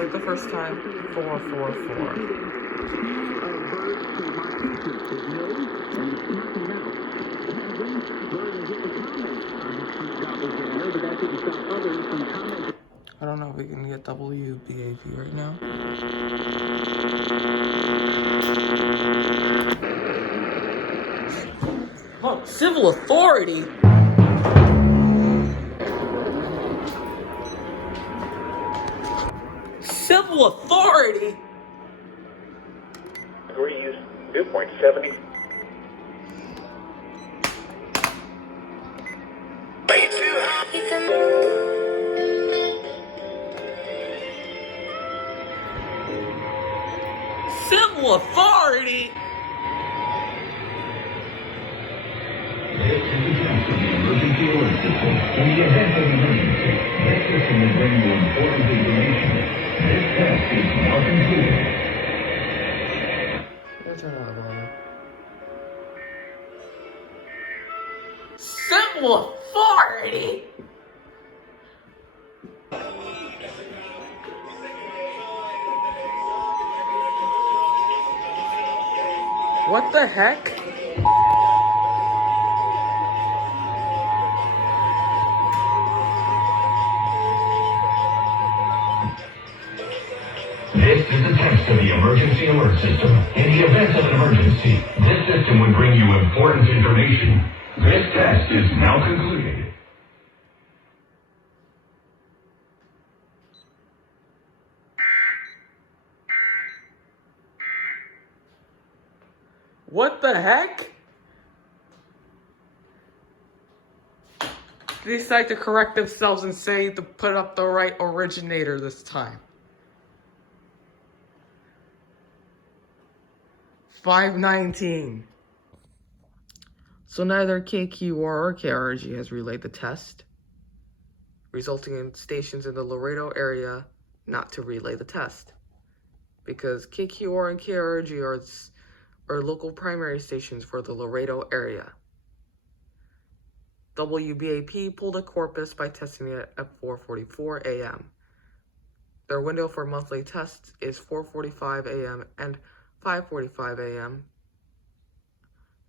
like the first time, 444. I don't know if we can get WBAP right now. Oh, civil authority? Civil authority? Degrees, dew point 70. Civil authority? This is the test of the emergency alert system. In the event of an emergency, this system will bring you important information. This test is now concluded. Turn on the volume. Civil authority? What the heck? This is the test of the emergency alert system. In the event of an emergency, this system would bring you important information. This test is now concluded. What the heck? They decide to correct themselves and say to put up the right originator this time. 519. So neither KQR or KRG has relayed the test, resulting in stations in the Laredo area not to relay the test. Because KQR and KRG are local primary stations for the Laredo area. WBAP pulled a Corpus by testing it at 4:44 a.m. Their window for monthly tests is 4:45 a.m. and 5:45 a.m.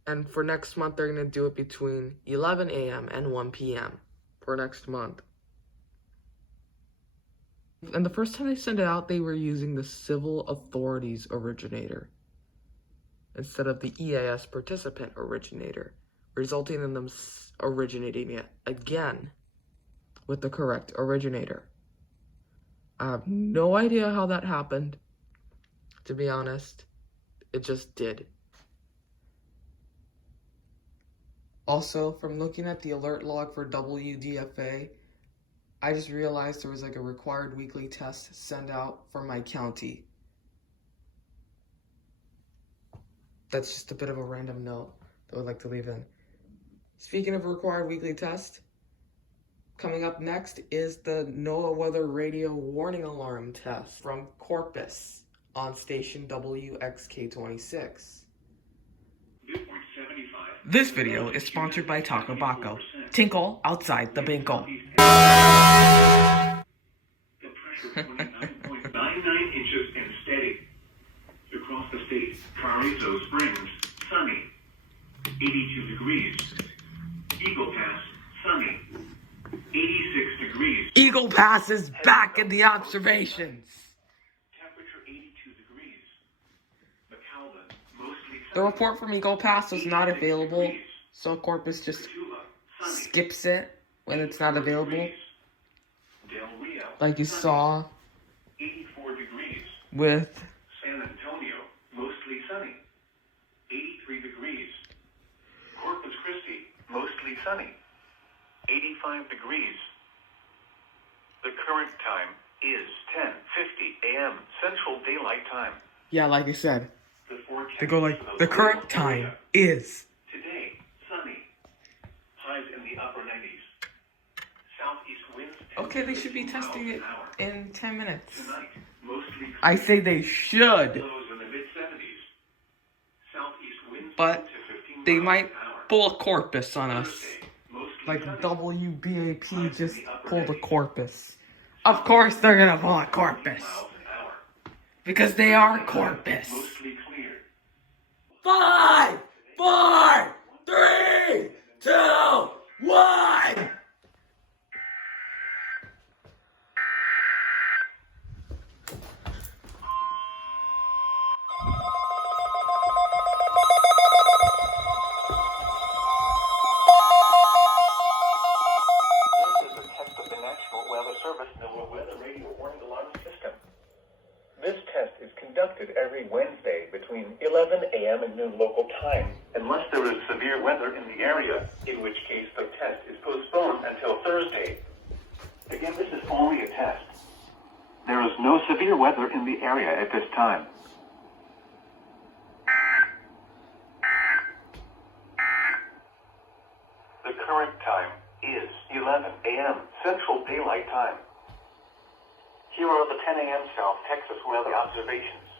And for next month, they're going to do it between 11 a.m. and 1 p.m. for next month. And the first time they sent it out, they were using the Civil Authorities Originator instead of the EAS Participant Originator, resulting in them originating it again with the correct originator. I have no idea how that happened, to be honest. It just did. Also, from looking at the alert log for WDFA, I just realized there was like a required weekly test sent out for my county. That's just a bit of a random note that I would like to leave in. Speaking of required weekly test, coming up next is the NOAA weather radio warning alarm test from Corpus on station WXK26. This video is sponsored by Taco Baco. Tinkle outside the Binkle. The pressure 29.99 inches and steady. Across the state, Carrizo Springs, sunny. 82 degrees. Eagle Pass, sunny. 86 degrees. Eagle Pass is back in the observations. Temperature 82 degrees. McAllen, mostly sunny. The report from Eagle Pass was not available, so Corpus just skips it when it's not available. Del Rio, Like you saw 84 degrees. with San Antonio, mostly sunny. 83 degrees. Corpus Christi, mostly sunny. 85 degrees. The current time is 10:50 a.m. Central Daylight Time. yeah, like I said, The forecast they go like, for the current time is. Today, sunny. Highs in the upper 90s. Southeast winds. Okay, they should be testing it in 10 minutes. Tonight, mostly clear. I say they should, Lows in the mid-70s. Southeast winds but 10 to 15 they miles might an hour. pull a Corpus on us. Thursday, mostly Like sunny. WBAP just pulled a Corpus. Of course they're gonna pull a Corpus. Because they are Corpus. Mostly clear. 5, 4, 3, 2, 1. This is a test of the National Weather Service NOAA Weather Radio Warning Alarm System. This test is conducted every Wednesday between 11 a.m. and noon local time, unless there is severe weather in the area, in which case the test is postponed until Thursday. Again, this is only a test. There is no severe weather in the area at this time. The current time is 11 a.m. Central Daylight Time. Here are the 10 a.m. South Texas weather observations.